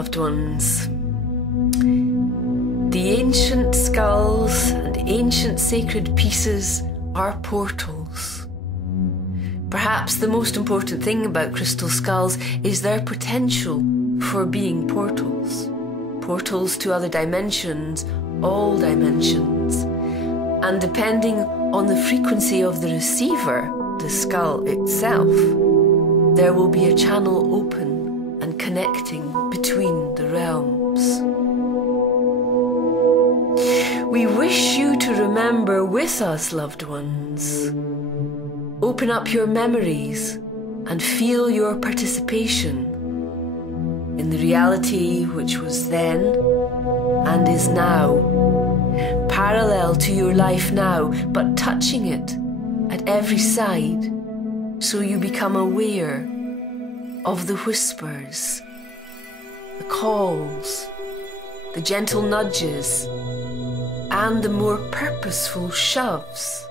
loved ones. The ancient skulls and ancient sacred pieces are portals. Perhaps the most important thing about crystal skulls is their potential for being portals. Portals to other dimensions, all dimensions. And depending on the frequency of the receiver, the skull itself, there will be a channel open and connecting between the realms. We wish you to remember with us, loved ones. Open up your memories and feel your participation in the reality which was then and is now, parallel to your life now, but touching it at every side, so you become aware of the whispers, the calls, the gentle nudges, and the more purposeful shoves.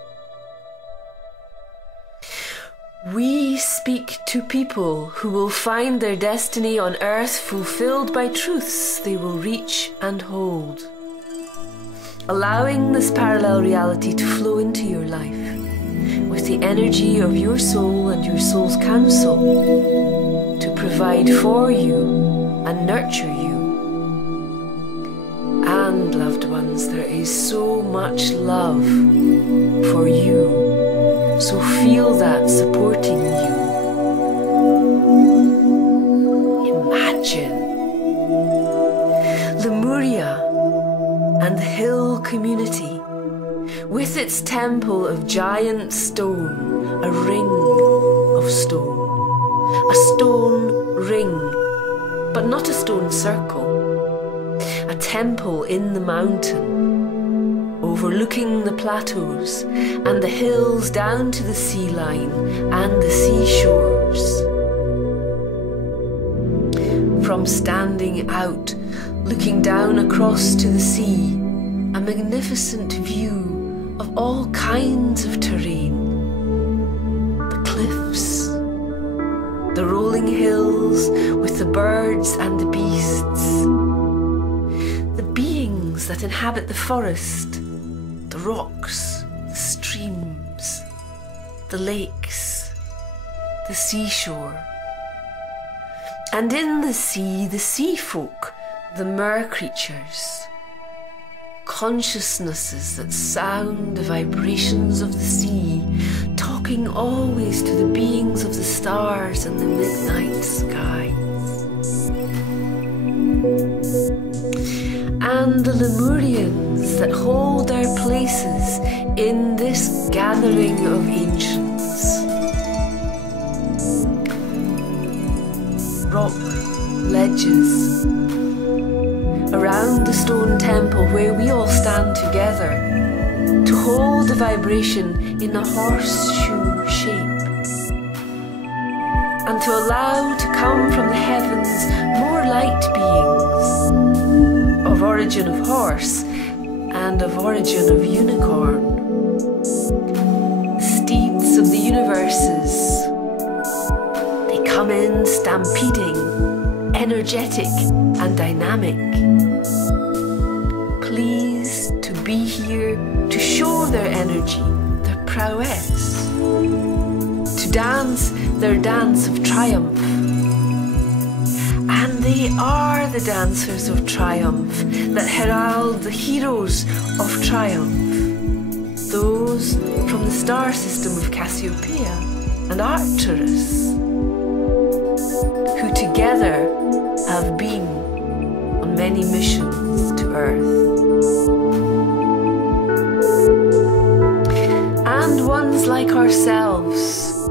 We speak to people who will find their destiny on earth fulfilled by truths they will reach and hold, allowing this parallel reality to flow into your life with the energy of your soul and your soul's counsel to provide for you and nurture you. And loved ones, there is so much love for you, so feel that supporting you. Imagine Lemuria and the hill community with its temple of giant stone, a ring of stone, a stone ring, but not a stone circle. A temple in the mountain, overlooking the plateaus and the hills down to the sea line and the seashores. From standing out, looking down across to the sea, a magnificent view of all kinds of terrain. The cliffs, the rolling hills with the birds and the beasts, that inhabit the forest, the rocks, the streams, the lakes, the seashore. And in the sea folk, the mer creatures, consciousnesses that sound the vibrations of the sea, talking always to the beings of the stars and the midnight skies. And the Lemurians that hold their places in this gathering of ancients. Rock ledges around the stone temple where we all stand together to hold the vibration in a horseshoe shape and to allow to come from the heavens more light beings of origin of horse and of origin of unicorn, the steeds of the universes. They come in stampeding, energetic and dynamic, pleased to be here to show their energy, their prowess, to dance their dance of triumph. And they are the dancers of triumph that herald the heroes of triumph, those from the star system of Cassiopeia and Arcturus, who together have been on many missions to Earth. And ones like ourselves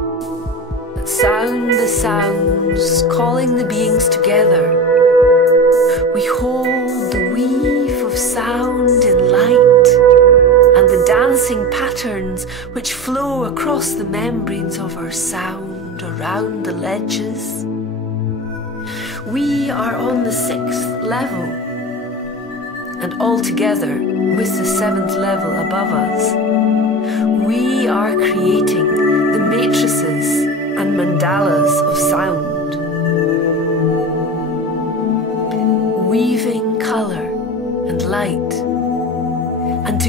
that sound the sounds, calling the beings together. We hold the weave of sound in light and the dancing patterns which flow across the membranes of our sound around the ledges. We are on the 6th level, and all together with the 7th level above us, we are creating the matrices and mandalas of sound.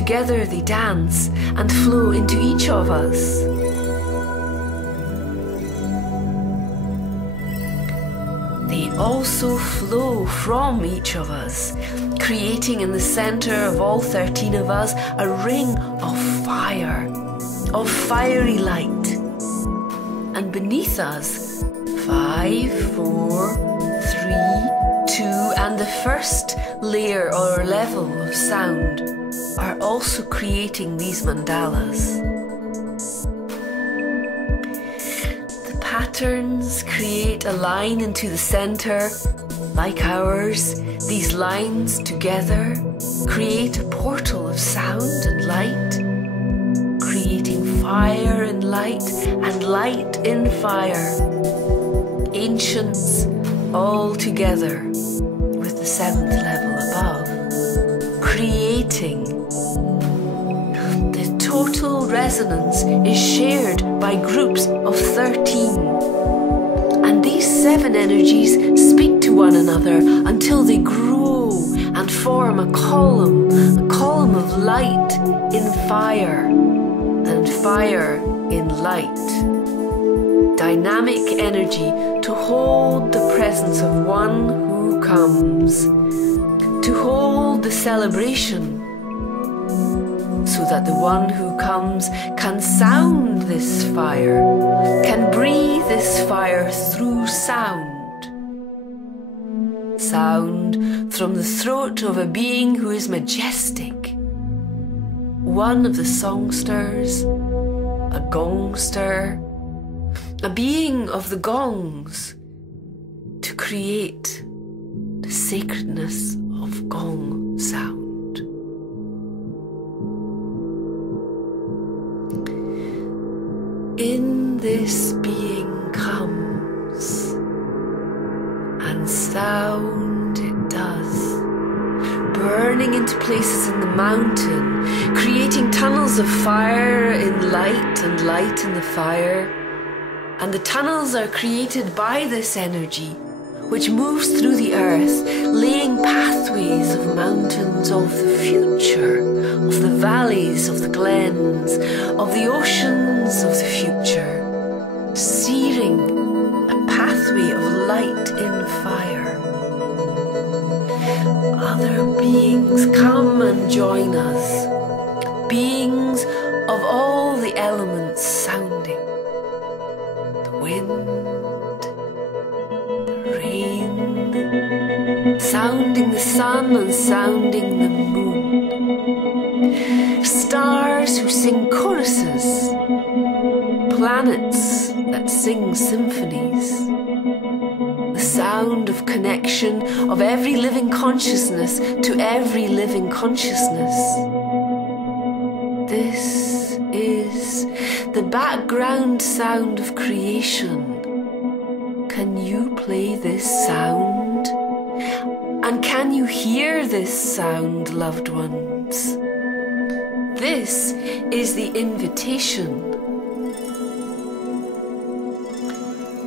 together they dance and flow into each of us. They also flow from each of us, creating in the center of all 13 of us a ring of fire, of fiery light. And beneath us, 5, 4, 3, 2, and the first layer or level of sound are also creating these mandalas. The patterns create a line into the center. Like ours, these lines together create a portal of sound and light, creating fire and light in fire. Ancients all together with the 7th level above, creating. The total resonance is shared by groups of 13. And these 7 energies speak to one another until they grow and form a column of light in fire and fire in light. Dynamic energy to hold the presence of one who comes, to hold the celebration, so that the one who comes can sound this fire, can breathe this fire through sound. Sound from the throat of a being who is majestic, one of the songsters, a gongster, a being of the gongs, to create the sacredness of gong sound. In this being comes, and sound it does, burning into places in the mountain, creating tunnels of fire in light and light in the fire. And the tunnels are created by this energy, which moves through the earth, laying pathways of mountains of the future, of the valleys, of the glens, of the oceans of the future, searing a pathway of light in fire. Other beings come and join us, beings of all the elements sounding. The wind, the rain, sounding the sun and sounding the moon. Stars who sing choruses, planets that sing symphonies. The sound of connection of every living consciousness to every living consciousness. This is the background sound of creation. Can you play this sound? And can you hear this sound, loved ones? This is the invitation.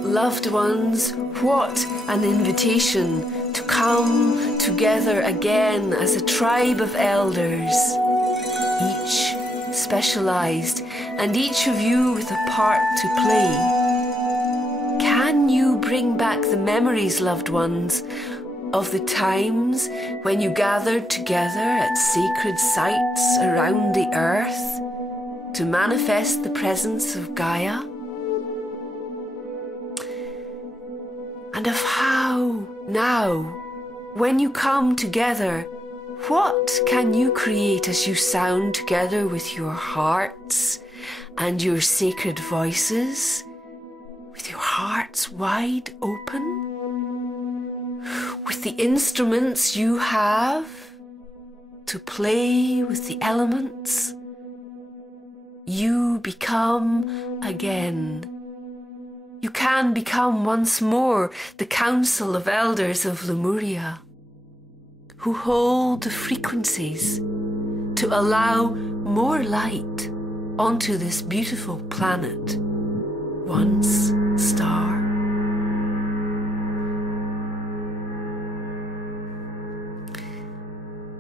Loved ones, what an invitation to come together again as a tribe of elders, each specialized and each of you with a part to play. Can you bring back the memories, loved ones, of the times when you gathered together at sacred sites around the earth to manifest the presence of Gaia? And of how now, when you come together, what can you create as you sound together with your hearts and your sacred voices, with your hearts wide open, with the instruments you have to play with the elements? You become again. You can become once more the Council of Elders of Lemuria, who hold the frequencies to allow more light onto this beautiful planet, once star.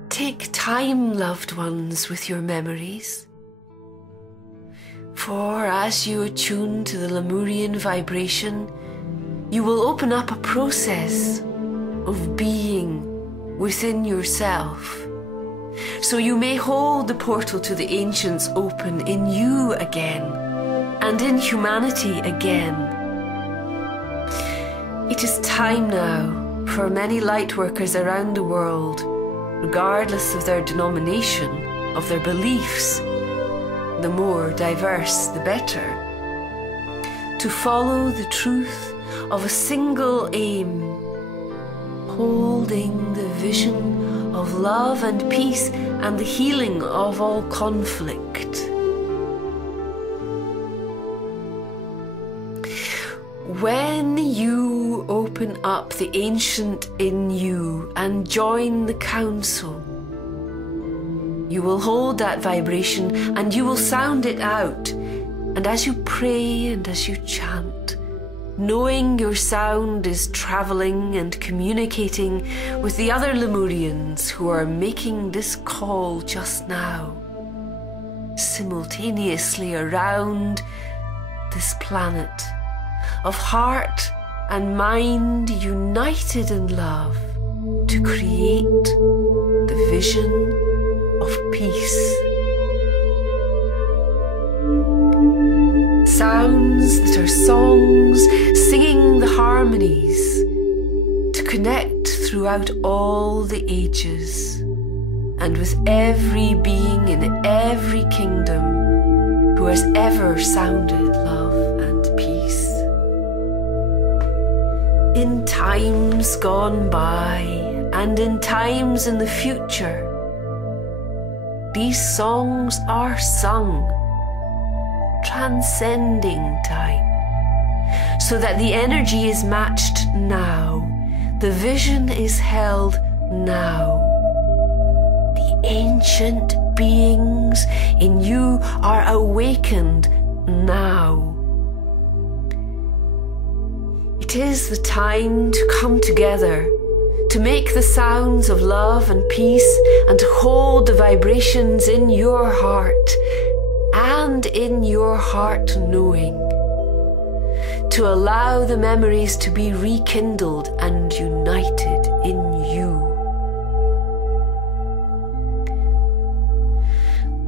Take Take time, loved ones, with your memories. For as you attune to the Lemurian vibration, you will open up a process of being within yourself, so you may hold the portal to the ancients open in you again and in humanity again. It is time now for many lightworkers around the world, regardless of their denomination, of their beliefs, the more diverse the better, to follow the truth of a single aim, holding the vision of love and peace and the healing of all conflict. When you open up the ancient in you and join the council, you will hold that vibration and you will sound it out. And as you pray and as you chant, knowing your sound is traveling and communicating with the other Lemurians who are making this call just now, simultaneously around this planet, of heart and mind united in love to create the vision of peace. Sounds that are songs, singing the harmonies to connect throughout all the ages and with every being in every kingdom who has ever sounded love and peace. In times gone by and in times in the future, these songs are sung, transcending time, so that the energy is matched now, the vision is held now. The ancient beings in you are awakened now. It is the time to come together, to make the sounds of love and peace and to hold the vibrations in your heart and in your heart knowing, to allow the memories to be rekindled and united in you.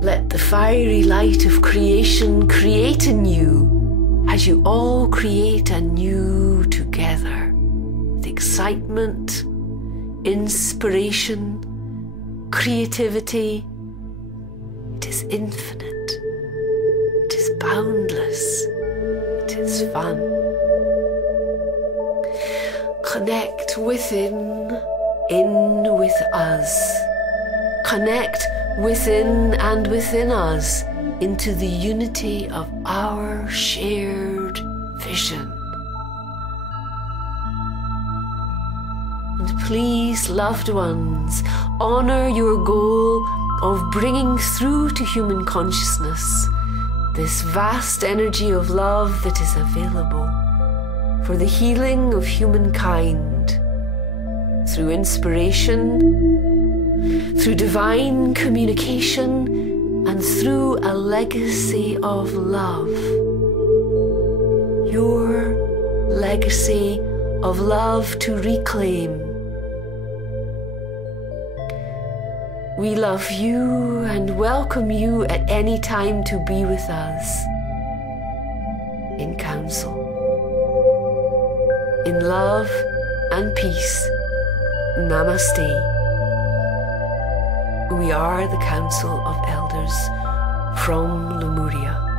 Let the fiery light of creation create in you as you all create anew together with excitement, inspiration, creativity. It is infinite, it is boundless, it is fun. Connect within, in with us. Connect within and within us into the unity of our shared vision. And please, loved ones, honor your goal of bringing through to human consciousness this vast energy of love that is available for the healing of humankind through inspiration, through divine communication, and through a legacy of love. Your legacy of love to reclaim. We love you and welcome you at any time to be with us in council, in love and peace. Namaste. We are the Council of Elders from Lemuria.